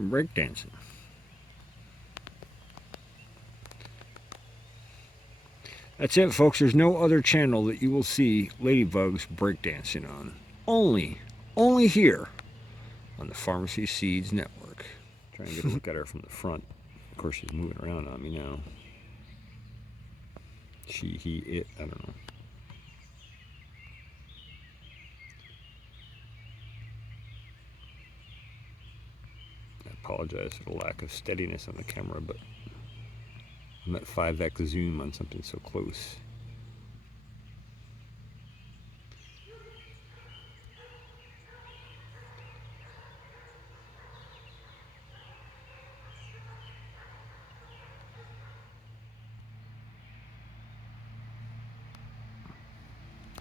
breakdancing. That's it, folks. There's no other channel that you will see ladybugs breakdancing on. Only here on the Pharmacy Seeds Network. Try and get a look at her from the front. Of course, she's moving around on me now. She, he, it, I don't know. I apologize for the lack of steadiness on the camera, but I'm at 5x zoom on something so close.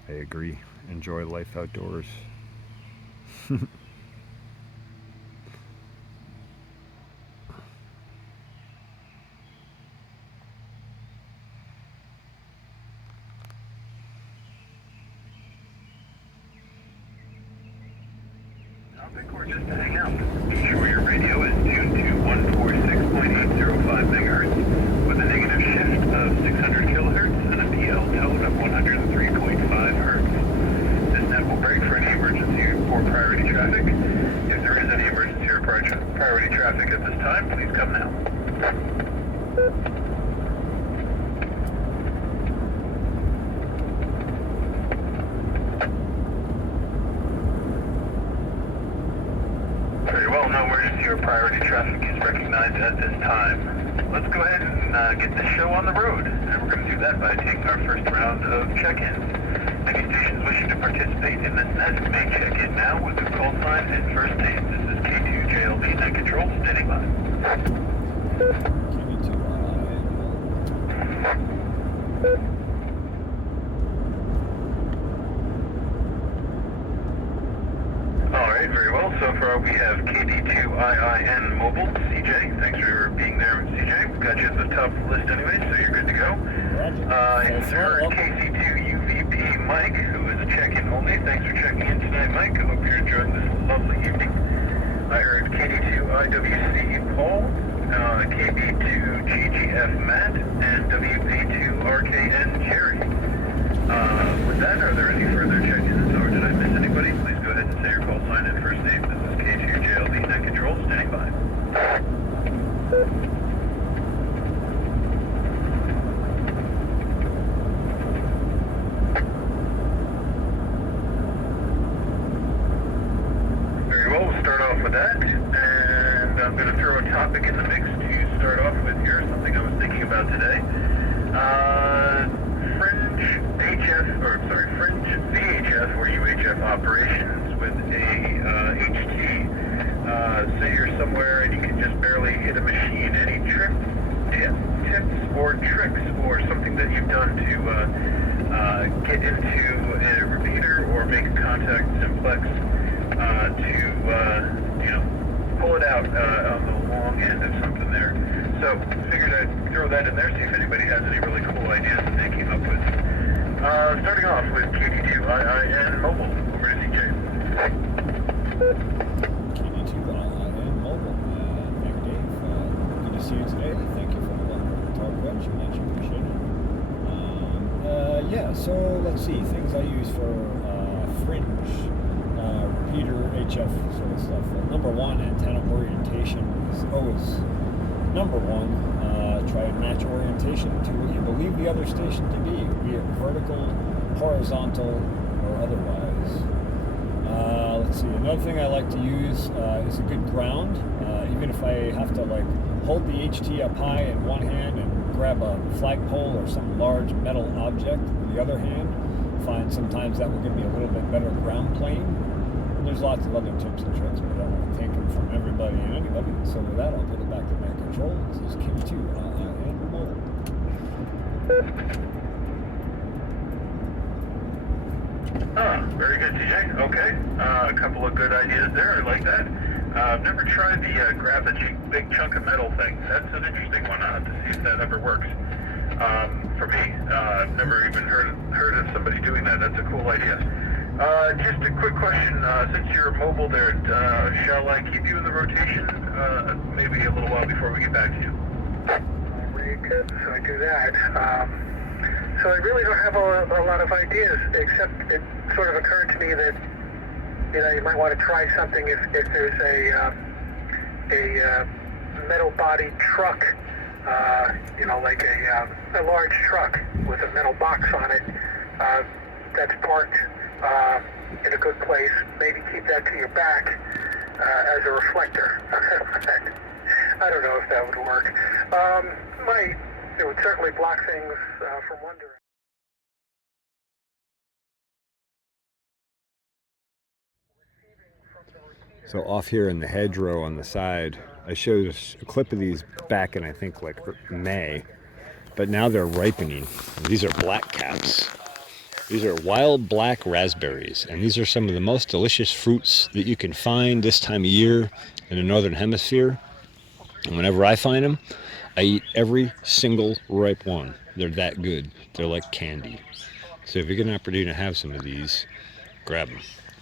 I agree. Enjoy life outdoors. Or just to hang out. Be sure your radio is tuned to 146.805 megahertz with a negative shift of 600 kilohertz and a PL tone of 103.5 hertz. This net will break for any emergency or priority traffic. If there is any emergency or priority traffic at this time, please come now. Very well, no emergency or priority traffic is recognized at this time. Let's go ahead and get this show on the road, and we're going to do that by taking our first round of check-ins. Any stations wishing to participate in this net may check in now with the call sign and first name. This is K2JLB Net Control, standing by. Alright, very well. So far we have KD2IIN Mobile, CJ. Thanks for being there, CJ. We've got you at the top of the list anyway, so you're good to go. Insert KC2UVP Mike, who is a check-in only. Thanks for checking in tonight, Mike. I hope you're enjoying this lovely evening. I heard KD2IWC Paul, KB2GGF Matt, and WA2RKN Jerry. With that, are there any further check-ins, or did I miss anybody? Please go ahead and say your call sign and first name. This is K2JLD Net Control, standing by. Very well, we'll start off with that, and I'm going to throw a topic in the mix to start off with here, something I was thinking about today. Fringe VHF or UHF operations with a HT. Say you're somewhere and you can just barely hit a machine. Any tips or tricks or something that you've done to get into a repeater or make a contact simplex to pull it out on the long end of something there. So figured I'd throw that in there, see if anybody has any really cool ideas that they came up with. Starting off with KD2IIN Mobile. Over to CJ. KD2IIN Mobile. Thank you, Dave. Good to see you today. Thank you for the talk much appreciated. Yeah, so let's see. Things I use for fringe, repeater, HF sort of stuff. Number one, antenna orientation is always number one. Try and match orientation to what you believe the other station to be it vertical, horizontal, or otherwise. Let's see, another thing I like to use is a good ground. Even if I have to hold the HT up high in one hand and grab a flagpole or some large metal object with the other hand, find sometimes that will give me a little bit better ground plane. And there's lots of other tips and tricks, but I don't want to take them from everybody and anybody. So with that, I'll put it back to Net Control. This is K2 and Mobile. Very good, TJ. Okay. A couple of good ideas there. I like that. I've never tried the grab a big chunk of metal thing. That's an interesting one. I'll have to see if that ever works. For me, I've never even heard of somebody doing that. That's a cool idea. Just a quick question. Since you're mobile there, shall I keep you in the rotation maybe a little while before we get back to you. So I do that. So I really don't have a lot of ideas, except it sort of occurred to me that, you know, you might want to try something if there's a metal bodied truck, you know, like a large truck with a metal box on it, that's parked in a good place. Maybe keep that to your back as a reflector. I don't know if that would work. It would certainly block things from wondering. So off here in the hedgerow on the side, I showed a clip of these back in, I think, like May, but now they're ripening. These are black caps. These are wild black raspberries, and these are some of the most delicious fruits that you can find this time of year in the Northern Hemisphere. And whenever I find them, I eat every single ripe one. They're that good. They're like candy. So if you get an opportunity to have some of these, grab them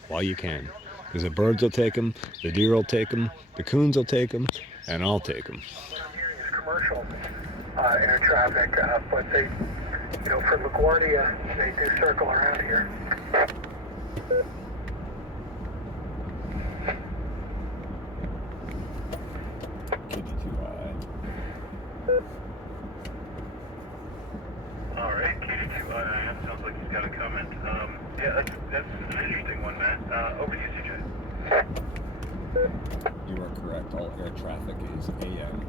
while you can. Because the birds will take them, the deer will take them, the coons will take them, and I'll take them. What I'm hearing is commercial air traffic, but they, you know, for LaGuardia, they do circle around here. All right, KD2, sounds like he's got a comment. Yeah, that's an interesting one, Matt. Over to you, CJ. You are correct. All air traffic is AM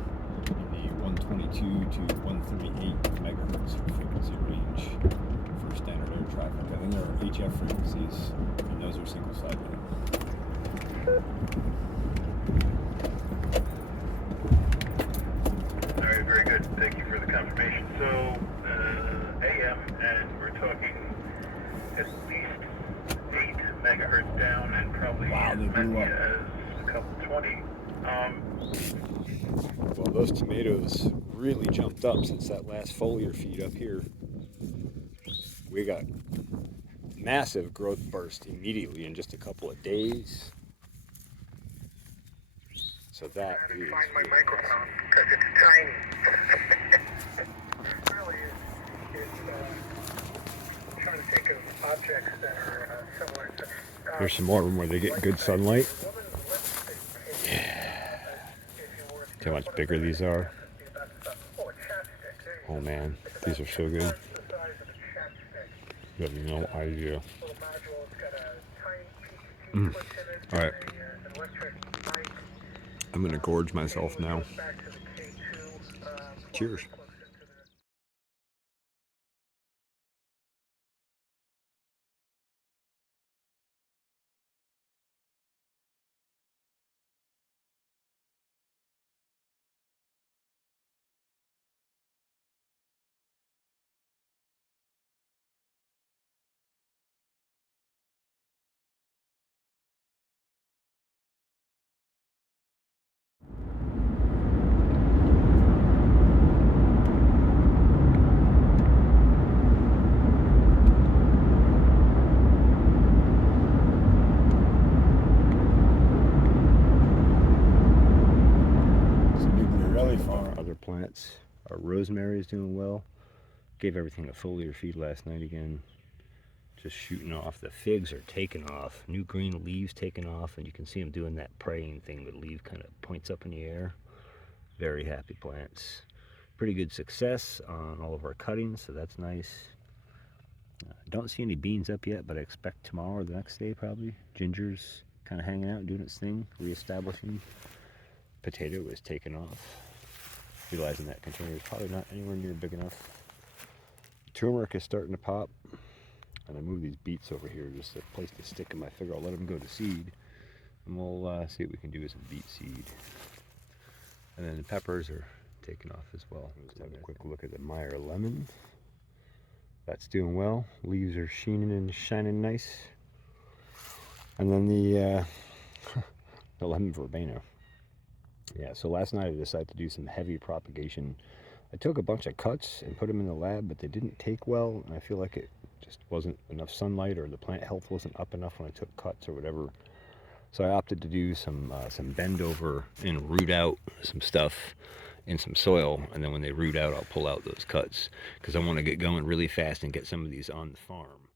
in the 122 to 138 megahertz frequency range for standard air traffic. And then there are HF frequencies, and those are single-sided. All right, very good. Thank you for the confirmation. So, AM, and we're talking at least 8 megahertz down, and probably as many as a couple 20. Well, those tomatoes really jumped up since that last foliar feed up here. We got massive growth burst immediately in just a couple of days. So that I gotta is find my really microphone because it's tiny. It really is. I'm trying to think of objects that are similar to. There's some more of them where they get good sunlight. Yeah. See how much bigger these are? Oh man, these are so good. You have no idea. All right. I'm gonna gorge myself now. Cheers. Plants. Our rosemary is doing well. Gave everything a foliar feed last night again. Just shooting off. The figs are taking off. New green leaves taking off, and you can see them doing that praying thing. The leaf kind of points up in the air. Very happy plants. Pretty good success on all of our cuttings, so that's nice. Don't see any beans up yet, but I expect tomorrow or the next day probably. Ginger's kind of hanging out, doing its thing, reestablishing. Potato is taking off. Realizing that container is probably not anywhere near big enough. Turmeric is starting to pop. And I moved these beets over here, just a place to stick them. I figure I'll let them go to seed. And we'll see what we can do with some beet seed. And then the peppers are taking off as well. Let's have a quick look at the Meyer lemon. That's doing well. Leaves are sheening and shining nice. And then the lemon verbena. Yeah, so last night I decided to do some heavy propagation. I took a bunch of cuts and put them in the lab, but they didn't take well, and I feel like it just wasn't enough sunlight, or the plant health wasn't up enough when I took cuts or whatever. So I opted to do some bend over and root out some stuff in some soil, and then when they root out, I'll pull out those cuts because I want to get going really fast and get some of these on the farm.